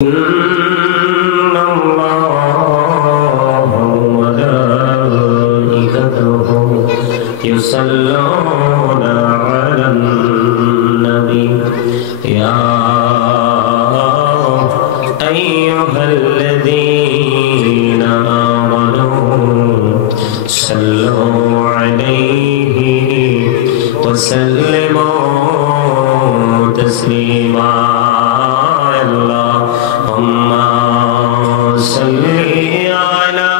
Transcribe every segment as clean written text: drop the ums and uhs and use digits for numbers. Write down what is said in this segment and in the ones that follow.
إن الله وملائكته يصلون على النبي يا أيها الذين آمنوا صلوا عليه وسلموا تسليما اللهم صل على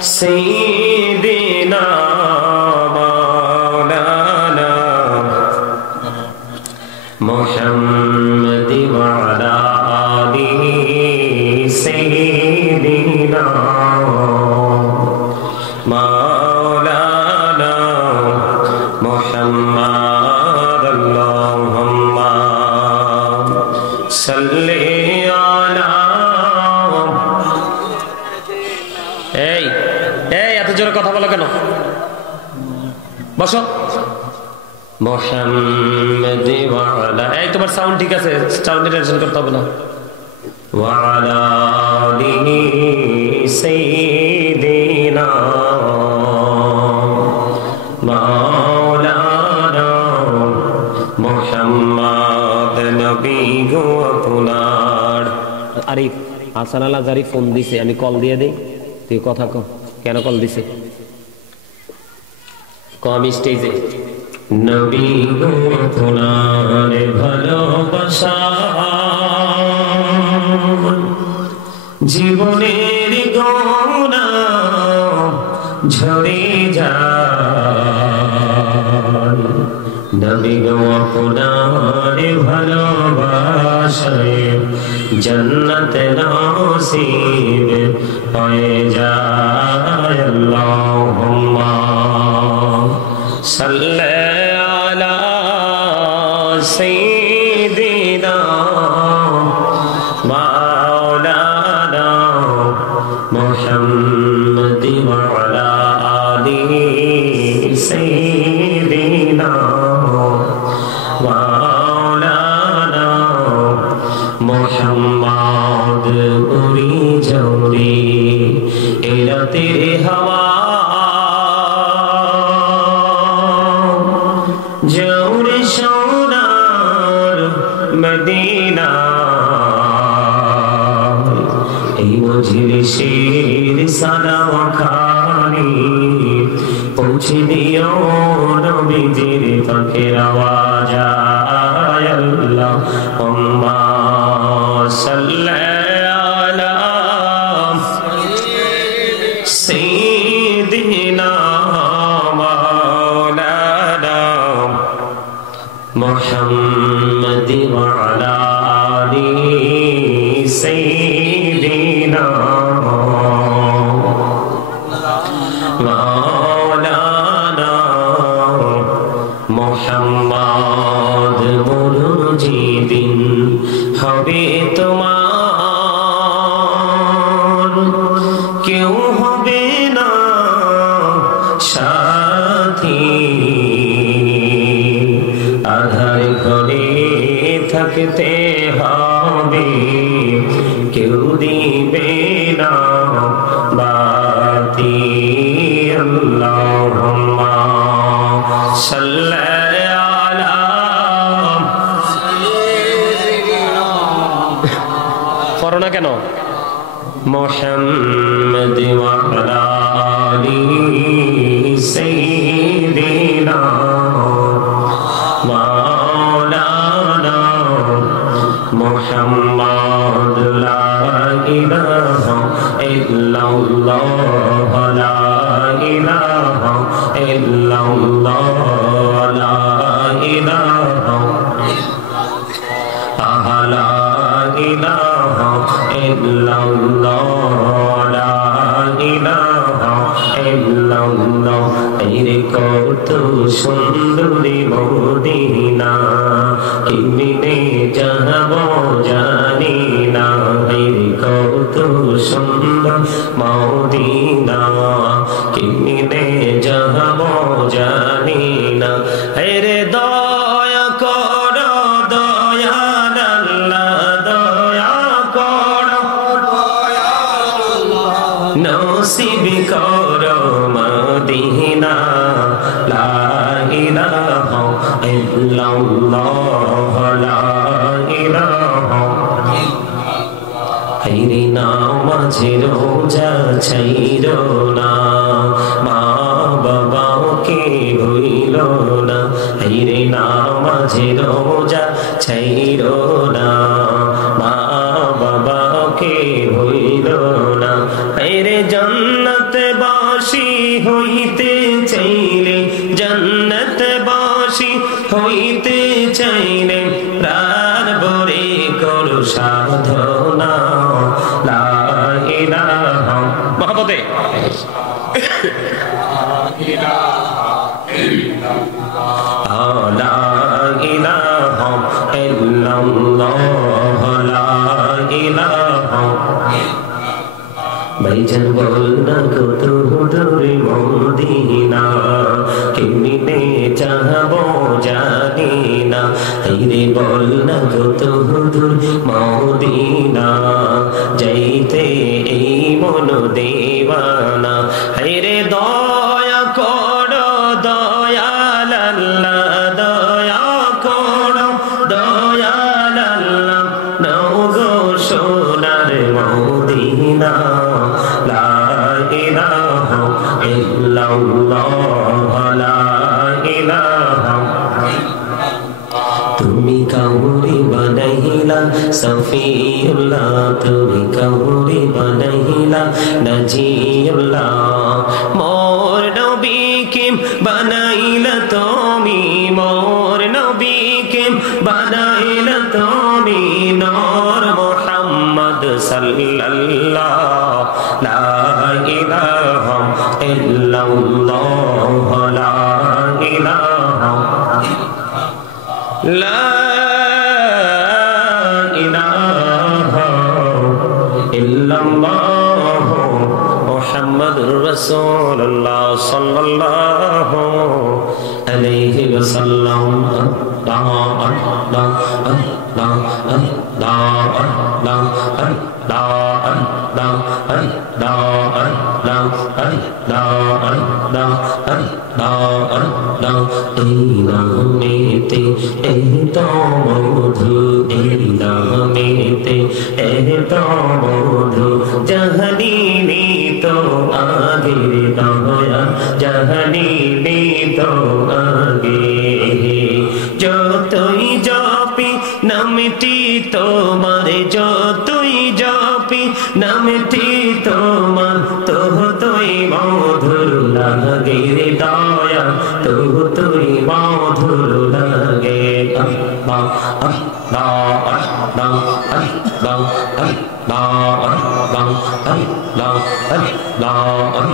سيدنا مولانا محمد وعلى آله سيدنا مولانا محمد اللهم صل على এত জোরে কথা বলো কেন? বসো। মুহাম্মদ ওয়া আলা তোমার সাউন্ড ঠিক আছে, সাউন্ড টেনশন করতে হবে না। ওয়া আলা আলিহি সাইয়্যিদিনা মাওলানা মুহাম্মদ নবী গো আপনার। আরিফ হাসান আল আজহারি ফোন দিছে, আমি কল দিয়ে দেই, তুই কথা কও কেন কল দিছে। কম স্টেজে নবী গো আপনার ভালোবাসা জীবনের গৌনা ঝরে যায়। নবী গো আপনার ভালোবাসায় জান্নাত নসিব হয়ে যায়। আল্লাহুম্মা সাল্লি আলা সাইয়্যিদিনা মাওলানা মুহাম্মদ ওয়া আলা আলিহি সাইয়্যিদিনা মাওলানা মুহাম্মদ উড়ি জৌরি এ রাতের হাওয়া জৌরে সোনার মদিনা এই মজলিসের সালাওয়া খানি পৌঁছে দিও নবীজির পাখের আওয়াজ। আল্লাহুম্মা সাল্লি আলা সাইয়্যিদিনা মাওলানা মুহাম্মদ ওয়া আলা আলিহি সাইয়্যিদিনা মাওলানা মুহাম্মদ মরুর যেদিন হবে তোমার কেউ হবে না সাথী, আধার ঘরে থাকতে হবে কেউ দিবে না বাতি। আল্লাহুম্মা সাল্লি আলা করোনা কেন মুহাম্মদ ওয়া আলা আলিহি সাইয়্যিদিনা মাওলানা মুহাম্মদ লা ইলাহা ইল্লাল্লাহ লা ইলাহা ইল্লাল্লাহ লা ইলাহা লা ইলাহা ইল্লাল্লাহ লা ইলাহা ইল্লাল্লাহ। এরে কত সুন্দরী মদিনা কেমনে যাব জানি না। এরে কত সুন্দর মদিনা কেমনে যাব জানি না। এরে দয়া কর দয়াল নামাজে রোজা ছাইরো না, মা বাবাকে ভুইলো না, হাইরে নামাজে রোজা ছাইরো না, মা বাবাকে ভুইলো না, হাইরে জান্নাতবাসী হইতে চাইলে, জান্নাতবাসী হইতে চাইলে প্রাণ ভরে করো সাধনা, লা ইলাহা মহব্বতে লা ইলাহা ইল্লাল্লাহ, লা ইলাহা ভাইজান বল না কত দূরে মদিনা, কেমনে যাবো জানি না, হাইরে বল না কত দূর মদিনা, যাইতে এই মন দেওয়ানা, হাইরে দয়া করো দয়াল আল্লাহ, দয়া করো দয়াল আল্লাহ, নাও গো সোনার মদিনা, লা ইলাহা ইল্লাল্লাহ, লা ইলাহা তুমি কাউরি বানাইলা সফিউল্লাহ, তুমি কাউরি বানাইলা নাজিউল্লাহ, মোর নবীকে বানাইলা তুমি, মোর নবীকে বানাইলা তুমি, নূর মুহাম্মদ সাল্লাল্লাহ, লা ইলাহা ইল্লাল্লাহ, লা ইলাহা লা ইলাহা ইল্লাল্লাহ মুহাম্মাদুর রাসূলুল্লাহ সাল্লাল্লাহু আলাইহি ওয়াসাল্লাম। এই নামেতে এত মধু, এই নামেতে এত মধু, জাহানিনি তো আগে দয়া, জাহানিনি তো আগে, যতই জপি নামটি তোমার, যতই জপি নামটি তোমার, ততই মধুর লাগে দয়া, ততই মধুর লাগে। আল্লাহ আল্লাহ আল্লাহ আল্লাহ আল্লাহ আল্লাহ আল্লাহ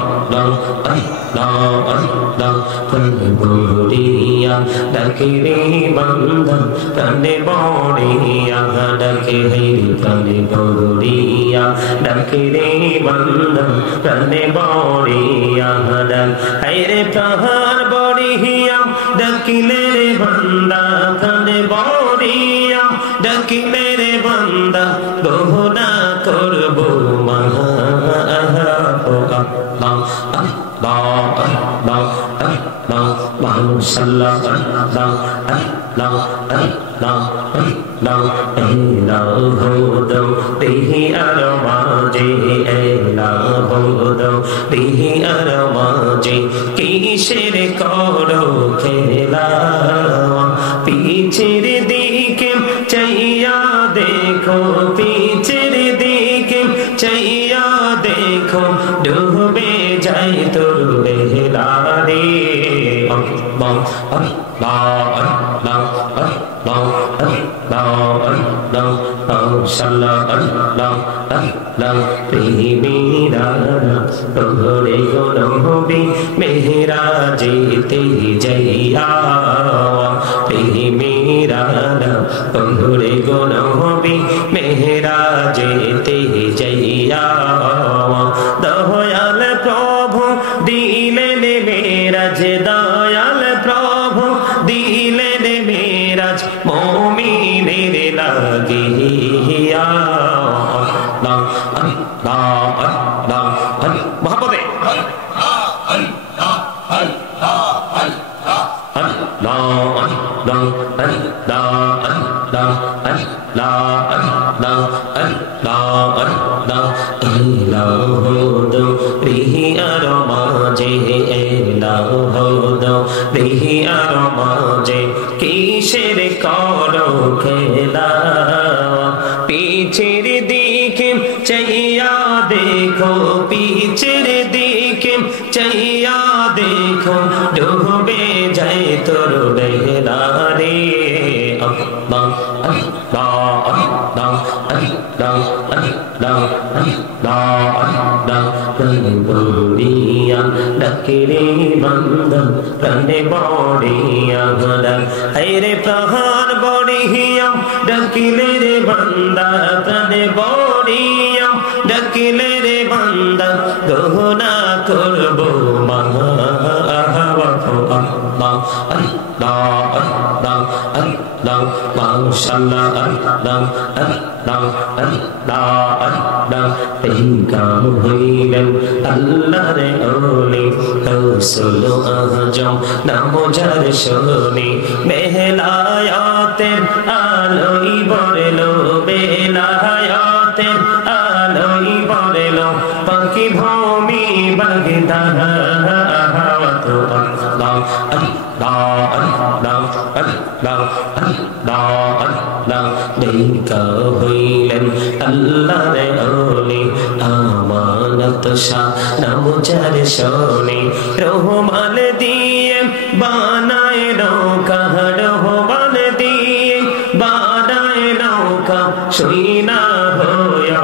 আল্লাহ আল্লাহ আল্লাহ প্রাণে বড়িয়া ডাকে রে বান্দা, প্রাণে বড়িয়া ডাকে হে, প্রাণে বড়িয়া ডাকে রে বান্দা, প্রাণে বড়িয়া ডাক, হায়রে প্রাণ বড়িয়া ডাকিলে রে বান্দা, প্রাণে বড়িয়া ডাকিলে রে বান্দা, গহনা করবো মহা, মাশাআল্লাহ আল্লাহ আল্লাহ আল্লাহ আল্লাহ, এলাহু দেহি আর মাঝে, এলাহু দেহি আর মাঝে, কিসের করো খেলা, পিছের দিকে চাইয়া দেখো, পিছের দিকে চাইয়া দেখো, ডুবে যাই তোর বেলা রে। আল্লাহ আল্লাহ আল্লাহ আল্লাহ আল্লাহ আল্লাহ মাশাআল্লাহ আল্লাহ আল্লাহ, প্রেমেরা তোরে গো নবী মেহরাজেতে যাইয়া, প্রেমেরা তোরে গো নবী মেহরাজেতে যাইয়া, দয়াল প্রভু দিলেন মেরাজ, দয়াল প্রভু দিলেন মেরাজ, মুমিনের লাগিয়া। আল্লাহ আল্লাহ আল্লাহ মুহাম্মদে আল্লাহ আল্লাহ আল্লাহ আল্লাহ আল্লাহ আল্লাহ আল্লাহ ইলাহু রিহিয়ার মাঝে ইলাহু রিহিয়ার মাঝে কিসের করো খেলা পিছের দিকে চাইয়া দেখো পিছের দিকে চাইয়া দেখো ডুবে যায় তোর বেলা রে আল্লাহ আল্লাহ আল্লাহ আল্লাহ আল্লাহ আল্লাহ আল্লাহ বড়িয়া ডাকিরে বন্দন প্রাণে বড়িয়া গলা হায়রে প্রাণ বড়িয়া ডাকিলে রে বান্দা প্রাণে বড়িয়া ডাকিলে রে বান্দা গহনা করবো মহা আল্লাহ আল্লাহ আল্লাহ আল্লাহ মাশাআল্লাহ আল্লাহ আল্লাহ আল্লাহ আল্লাহ পেগাম হইলেন আল্লাহর ওলি রাসূল আজম নাম যার শুনি বেলায়াতের আলোই বরলো বেলায়াতের আলোই বরলো পাখি ভূমি বাগদা আল্লাহ আল্লাহ আল্লাহ আল্লাহ আল্লাহ আল্লাহ দেখা হইলেন আল্লাহর ওলি আমানত শাহ নাম যার শুনি রহমান দিয়ে বানায় নৌকা রহমান দিয়ে বানায় নৌকা শুইনা হইয়া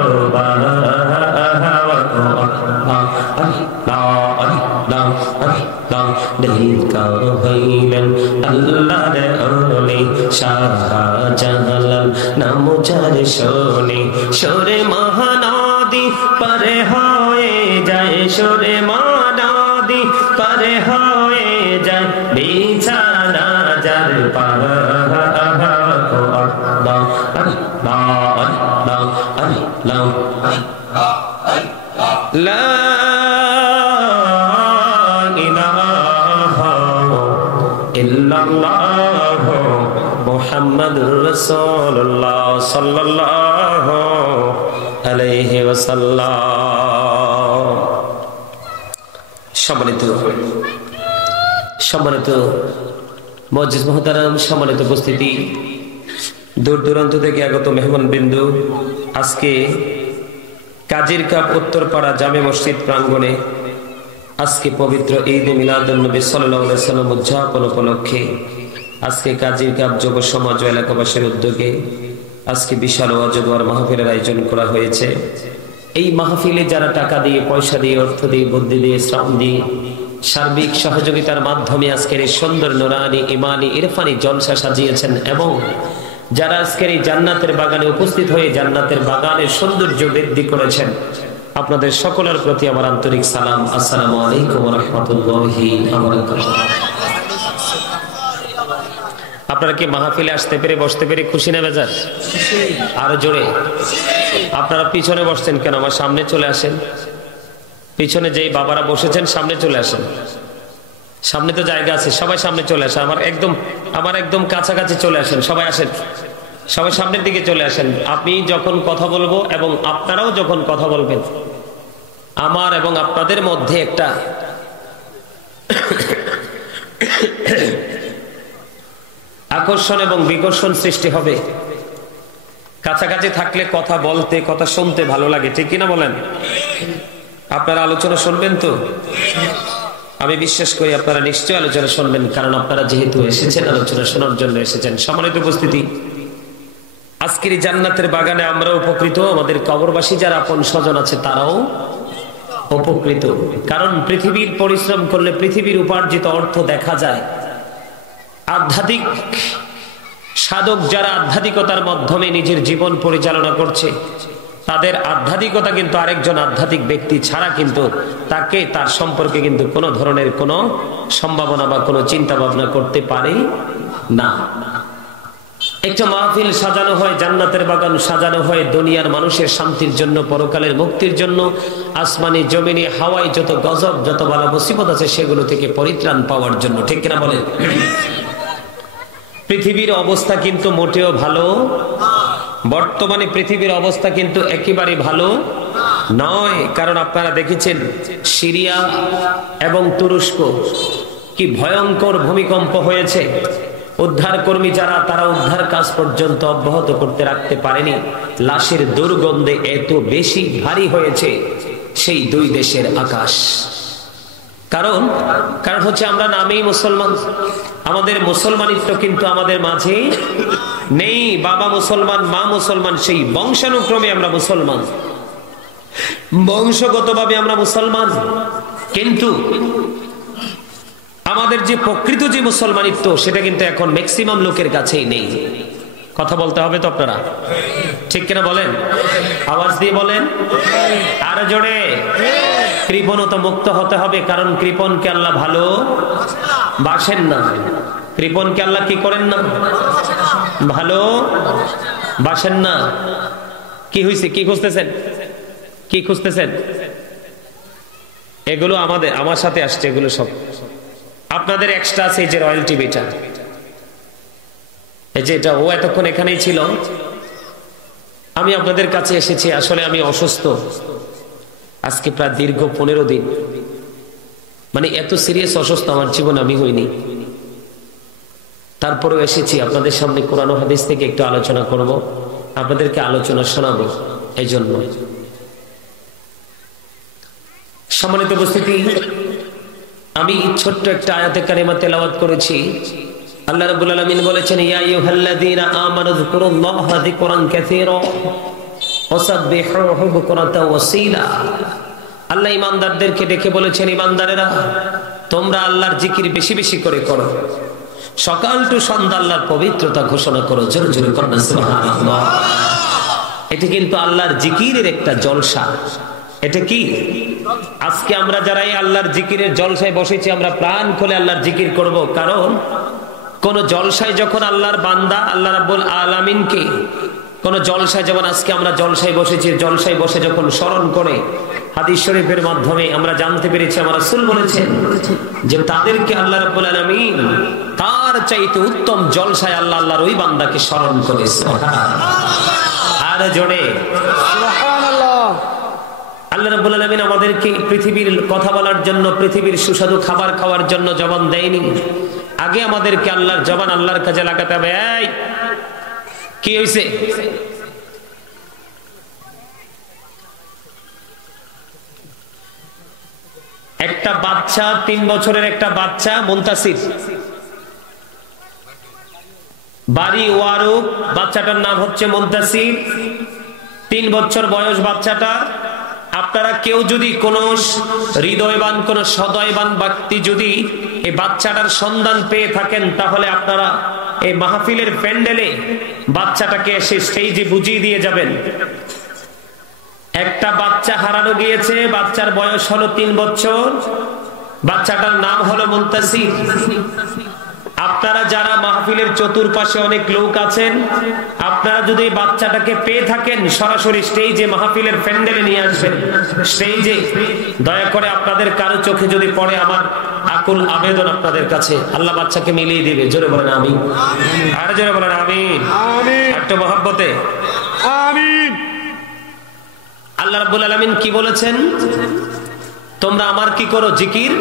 দেখা হইলেন আল্লাহর ওলি শাহজালাল নাম যার শুনি সরে মহানদী পারে হয়ে যায় সরে মহানদী পারে হয়ে যায় বিছানা যার পাওয়া আল্লাহ আল্লাহ আল্লাহ আল্লাহ লা ইল্লাল্লাহ মুহাম্মাদুর রাসূলুল্লাহ সাল্লাল্লাহু আলাইহি ওয়াসাল্লাম। সম্মানিত মুআজ্জিজ মুহতারাম, সম্মানিত উপস্থিতি, দূর দূরান্ত থেকে আগত মেহমানবৃন্দ, আজকে কাজীর কাপ উত্তরপাড়া জামে মসজিদ প্রাঙ্গণে আজকে পবিত্র ঈদ মিলাদুন নবী সাল্লাল্লাহু আলাইহি ওয়াসাল্লাম উদযাপন উপলক্ষে আজকে কাজীর কাপ যুব সমাজ ও এলাকাবাসীর উদ্যোগে আজকে বিশাল ওয়াজ ওয়ার মাহফিলের আয়োজন করা হয়েছে। এই মাহফিলে যারা টাকা দিয়ে, পয়সা দিয়ে, অর্থ দিয়ে, বুদ্ধি দিয়ে, শ্রম দিয়ে, সার্বিক সহযোগিতার মাধ্যমে আজকের এই সুন্দর নুরানি ইমানি ইরফানি জলসা সাজিয়েছেন এবং যারা আজকের এই জান্নাতের বাগানে উপস্থিত হয়ে জান্নাতের বাগানের সৌন্দর্য বৃদ্ধি করেছেন, আপনাদের সকলের প্রতি আমার আন্তরিক সালাম। আসসালামু আলাইকুম ওয়া রাহমাতুল্লাহি ওয়া বারাকাতুহু। আপনারা কি মাহফিলে আসতে পেরে, বসতে পেরে খুশি না বেজার? আরো জোরে। আপনারা পিছনে বসছেন কেন? আমার সামনে চলে আসেন। পিছনে যেই বাবারা বসেছেন সামনে চলে আসেন। সামনে তো জায়গা আছে, সবাই সামনে চলে আসেন। আমার একদম কাছাকাছি চলে আসেন। সবাই আসেন, সবাই সামনের দিকে চলে আসেন। আমি যখন কথা বলবো এবং আপনারাও যখন কথা বলবেন, আমার এবং আপনাদের মধ্যে একটা আকর্ষণ এবং বিকর্ষণ সৃষ্টি হবে। কাছাকাছি থাকলে কথা বলতে, কথা শুনতে ভালো লাগে, ঠিক কিনা বলেন? আপনারা আলোচনা শুনবেন তো? আমি বিশ্বাস করি আপনারা নিশ্চয়ই আলোচনা শুনবেন, কারণ আপনারা যেহেতু এসেছেন আলোচনা শোনার জন্য এসেছেন। সম্মানিত উপস্থিতি, আজকের জান্নাতের বাগানে আমরা উপকৃত, আমাদের কবরবাসী যারা আপন স্বজন আছে তারাও উপকৃত। কারণ পৃথিবীর পরিশ্রম করলে পৃথিবীর উপার্জিত অর্থ দেখা যায়। আধ্যাত্মিক সাধক যারা আধ্যাত্মিকতার মাধ্যমে নিজের জীবন পরিচালনা করছে, তাদের আধ্যাত্মিকতা কিন্তু আরেকজন আধ্যাত্মিক ব্যক্তি ছাড়া কিন্তু তাকে, তার সম্পর্কে কিন্তু কোনো ধরনের কোনো সম্ভাবনা বা কোনো চিন্তা ভাবনা করতে পারে না। একটা মাহফিল সাজানো হয়, জান্নাতের বাগান সাজানো হয় দুনিয়ার মানুষের শান্তির জন্য, পরকালের মুক্তির জন্য। আসমানি জমিনে হাওয়ায় যত গজব, যত বালা মুসিবত আছে সেগুলো থেকে পরিত্রাণ পাওয়ার জন্য, ঠিক কিনা বলেন? পৃথিবীর অবস্থা কিন্তু মোটেও ভালো বর্তমানে পৃথিবীর অবস্থা কিন্তু একেবারে ভালো নয়। কারণ আপনারা দেখেছেন সিরিয়া এবং তুরস্ক কি ভয়ঙ্কর ভূমিকম্প হয়েছে। উদ্ধার কর্মী যারা, তারা উদ্ধার কাজ পর্যন্ত অব্যাহত করতে রাখতে পারেনি। লাশের দুর্গন্ধে এত বেশি ভারী হয়েছে সেই দুই দেশের আকাশ। কারণ হচ্ছে আমরা নামেই মুসলমান, আমাদের মুসলমানিত্ব কিন্তু আমাদের মাঝে নেই। বাবা মুসলমান, মা মুসলমান, সেই বংশানুক্রমে আমরা মুসলমান, বংশগতভাবে আমরা মুসলমান, কিন্তু আমাদের যে প্রকৃত যে মুসলমানিত্ব সেটা কিন্তু এখন ম্যাক্সিমাম লোকের কাছেই নেই। কথা বলতে হবে তো আপনারা, ঠিক কিনা বলেন? আওয়াজ দিয়ে বলেন, আর জোরে। কৃপণতা মুক্ত হতে হবে, কারণ কৃপণকে আল্লাহ ভালো বাসেন না। কৃপণকে আল্লাহ কি করেন না? ভালো বাসেন না। কি হয়েছে? কি খুঁজতেছেন? কি খুঁজতেছেন? এগুলো আমার সাথে আসছে, এগুলো সব আপনাদের এক্সট্রা আছে। এই যে রয়্যাল টিভিটা, এই যে এটা, ও এতক্ষণ এখানেই ছিল। আমি আপনাদের কাছে এসেছি, আসলে আমি অসুস্থ আজকে প্রায় দীর্ঘ 15 দিন। মানে এত সিরিয়াস অসুস্থ আমার জীবন আমি হইনি। তারপরেও এসেছি আপনাদের সামনে কোরআন ও হাদিস থেকে একটু আলোচনা করব, আপনাদেরকে আলোচনা শোনাবো। এই জন্য সম্মানিত উপস্থিতি, আমি ছোট্ট একটা আয়াতে কারিমা তেলাওয়াত করেছি। আল্লাহ রাব্বুল আলামিন বলেছেন, ইয়া আইয়ুহাল্লাযীনা আমানু যকুরুল্লাহা যিকরান কাসীরা ওয়াসাব্বিহুহু বুকরাতাও ওয়াসীলা। আল্লাহ ঈমানদারদেরকে ডেকে বলেছেন, ঈমানদারেরা তোমরা আল্লাহর জিকির বেশি বেশি করে করো, সকাল টু সন্ধ্যা আল্লাহর পবিত্রতা ঘোষণা করো। জোরে জোরে করুন সুবহানাল্লাহ। এটা কিন্তু আল্লাহর জিকিরের একটা জলসা। এটা কি? আজকে আমরা যারা এই আল্লাহর জিকিরের জলসায় বসেছি, আমরা প্রাণ খুলে আল্লাহর জিকির করব। কারণ কোন জলসায় যখন আল্লাহর বান্দা আল্লাহ রাব্বুল আলামিনকে কোন জলসায়, যেমন আজকে আমরা জলসায় বসেছি, জলসায় বসে যখন স্মরণ করে, হাদিস শরীফের মাধ্যমে আমরা জানতে পেরেছি, আমার রাসূল বলেছেন যে তাদেরকে আল্লাহ রাব্বুল আলামিন তার চাইতে উত্তম জলসায় আল্লাহ আল্লাহর ওই বান্দাকে স্মরণ করে। সুবহানাল্লাহ। আর জোরে সুবহানাল্লাহ। আল্লাহ রাব্বুল আলামিন আমাদেরকে পৃথিবীর কথা বলার জন্য, পৃথিবীর সুস্বাদু খাবার খাওয়ার জন্য জবান দেয়নি। আগে আমাদেরকে আল্লাহর জবান আল্লাহর কাজে লাগাতে হবে। এই কি হইছে? একটা বাচ্চা, 3 বছরের একটা বাচ্চা, মুনতাসির, বাড়ি ওয়ারুক, বাচ্চাটার নাম হচ্ছে মুনতাসির, 3 বছর বয়স বাচ্চাটা। আপনারা কেউ যদি কোন হৃদয়বান, কোন সদয়বান ব্যক্তি যদি এই বাচ্চাটার সন্ধান পেয়ে থাকেন, তাহলে আপনারা এই মাহফিলের প্যান্ডেলে বাচ্চাটাকে এসে স্টেজে বুঝিয়ে দিয়ে যাবেন। একটা বাচ্চা হারানো গিয়েছে, বাচ্চার বয়স হলো 3 বছর, বাচ্চাটার নাম হলো মুনতাসির। আপনারা যারা মাহফিলের চতুর্পাশে অনেক লোক আছেন, আপনারা যদি বাচ্চাটাকে পেয়ে থাকেন, সরাসরি স্টেজে মাহফিলের প্যান্ডেলে নিয়ে আসবেন। স্টেজে দয়া করে আপনাদের কারো চোখে যদি পড়ে, আমার আকুল আবেদন আপনাদের কাছে, আল্লাহ বাচ্চাকে মিলিয়ে দিবে। জোরে বলেন আমিন। আর জোরে বলেন আমিন। একটু মহব্বতে আমিন। আল্লাহ রাব্বুল আলামিন কি বলেছেন? তোমরা আমার কি করো? জিকির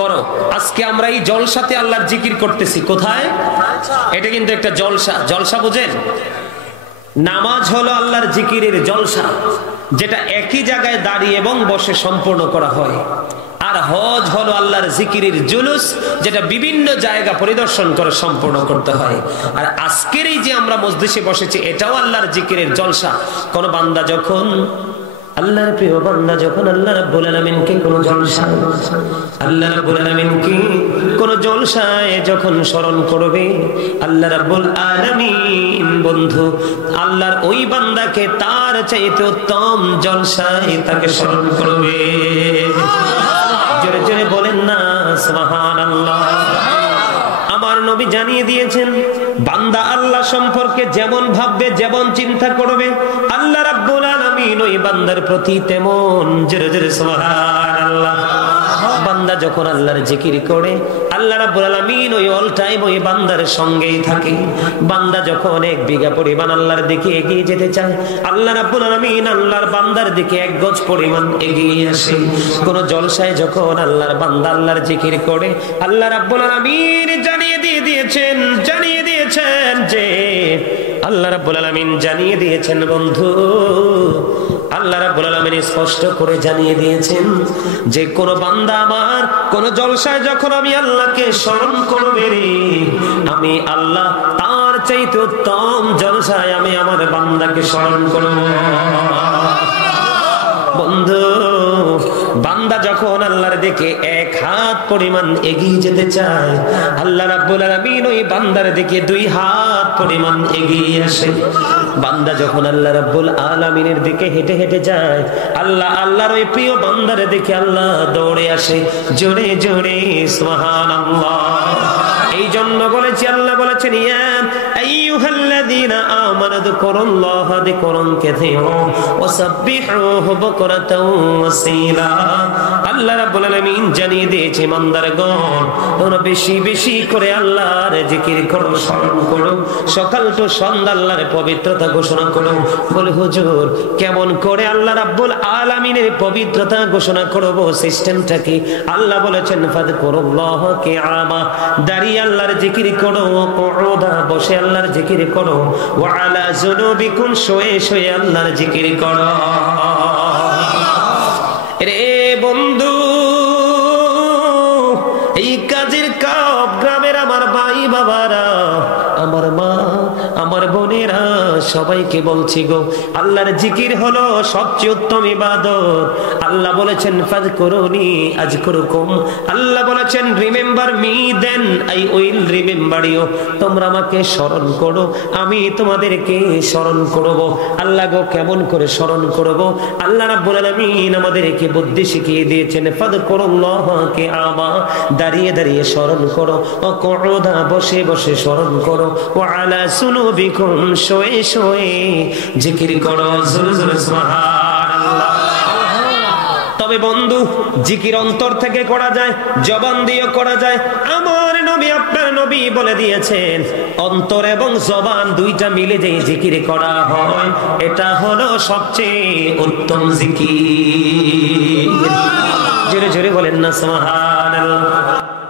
করো। আজকে আমরা এই জলসাতে আল্লাহর জিকির করতেছি। কোথায়? এটা কিন্তু একটা জলসা। জলসা বুঝেন? নামাজ হলো আল্লাহর জিকিরের জলসা, যেটা একই জায়গায় দাঁড়িয়ে এবং বসে সম্পূর্ণ করা হয়। আর হজ হলো আল্লাহর জিকিরের জুলুস, যেটা বিভিন্ন জায়গা পরিদর্শন করে সম্পূর্ণ করতে হয়। আর আজকের এই যে আমরা মজলিসে বসেছি, এটাও আল্লাহর জিকিরের জলসা। কোন বান্দা যখন, আল্লাহর প্রিয় বান্দা যখন আল্লাহ রাব্বুল আলামিনকে কোন জলসায়, আল্লাহ রাব্বুল আলামিনকে কোন জলসায় যখন স্মরণ করবে, আল্লাহ রাব্বুল আলামিন বন্ধু আল্লাহর ওই বান্দাকে তার চাইতে উত্তম জলসায় তাকে স্মরণ করবে। জোরে জোরে বলেন না সুবহানাল্লাহ। আমার নবী জানিয়ে দিয়েছেন, বান্দা আল্লাহ সম্পর্কে যেমন ভাববে, যেমন চিন্তা করবে, আল্লাহ রাব্বুল আলামিন ওই বান্দার প্রতি তেমন। জোরে জোরে সুবহানাল্লাহ। বান্দা যখন আল্লাহর জিকির করে, আল্লাহ রাব্বুল আলামিন ওই অল টাইম ওই বান্দার সঙ্গেই থাকে। বান্দা যখন 1 বিঘা পরিমাণ আল্লাহর দিকে এগিয়ে যেতে চায়, আল্লাহ রাব্বুল আলামিন আল্লাহর বান্দার দিকে 1 গজ পরিমাণ এগিয়ে আসে। কোন জলসায় যখন আল্লাহর বান্দা আল্লাহর জিকির করে, আল্লাহ রাব্বুল আলামিন জানিয়ে দিয়েছেন যে আল্লাহ রাব্বুল আলামিন জানিয়ে দিয়েছেন বন্ধু, আল্লাহ রাব্বুল আলামিন স্পষ্ট করে জানিয়ে দিয়েছেন যে কোন বান্দা আমার কোন জলসায় যখন আমি আল্লাহকে স্মরণ করবে রে, আমি আল্লাহ তার চাইতে উত্তম জলসায় আমি আমার বান্দাকে স্মরণ করব। বন্ধু, বান্দা যখন আল্লাহর দিকে 1 হাত পরিমাণ এগিয়ে যেতে চায়, আল্লাহ রাব্বুল আলামিন ওই বান্দার দিকে 2 হাত পরিমাণ এগিয়ে আসে। বান্দা যখন আল্লাহ রাব্বুল আলামিনের দিকে হেঁটে হেঁটে যায়, আল্লাহর ওই প্রিয় বান্দার দিকে আল্লাহ দৌড়ে আসে জোরে জোরে সুবহানাল্লাহ। এই জন্য বলেছি, আল্লাহ বলেছেন ইয়া আইয়ুহাল্লাযীনা আমানু যকুরুল্লাহা যিকরান কাসীরা ওয়াসাব্বিহুহু বুকরাতাও ওয়াসীলা। আল্লাহ রাব্বুল আলামিন জানিয়ে দিয়েছে বান্দারগণ, তোমরা বেশি বেশি করে আল্লাহর জিকির করো, স্মরণ করো, সকাল তো সন্ধ্যা আল্লাহর পবিত্রতা ঘোষণা করো। বলে হুজুর, কেমন করে আল্লাহ রাব্বুল আলামিনের পবিত্রতা ঘোষণা করব, সিস্টেমটা কি? আল্লাহ বলেছেন ফাযকুরুল্লাহা কিয়ামা, দাঁড়িয়ে আল্লাহর জিকির করো, কুউদা বসে আল্লাহর জিকির করো, ওয়া আলা যুনুবিকুম শুয়ে শুয়ে আল্লাহর জিকির করো। রে বন্ধু, এই কাজের কাপ গ্রামের আমার ভাই বাবারা, আমার মা, আমার বোনেরা, সবাইকে বলছি গো, আল্লাহর জিকির হলো সবচেয়ে উত্তম ইবাদত। আল্লাহ বলেছেন ফাযকুরুনি আযকুরুকুম, আল্লাহ বলেছেন remember me then I will remember you, তোমরা আমাকে স্মরণ করো, আমি তোমাদেরকে স্মরণ করব। আল্লাহ গো, কেমন করে স্মরণ করব? আল্লাহ রাব্বুল আলামিন আমাদেরকে বুদ্ধি শিখিয়ে দিয়েছেন ফাযকুরুল্লাহা কিয়ামা, দাঁড়িয়ে দাঁড়িয়ে স্মরণ করো, ও কুউদা বসে বসে স্মরণ করো, ওয়া আলা সুনুবিকুম শুয়ে শুয়ে জিকির করো, জোরে জোরে সুবহানাল্লাহ। তবে বন্ধু, জিকির অন্তর থেকে করা যায়, জবান দিয়ে করা যায়। আমার নবী, আপনার নবী বলে দিয়েছেন, অন্তর এবং জবান দুইটা মিলে যে জিকির করা হয়, এটা হলো সবচেয়ে উত্তম জিকির। জোরে জোরে বলেন না সুবহানাল্লাহ।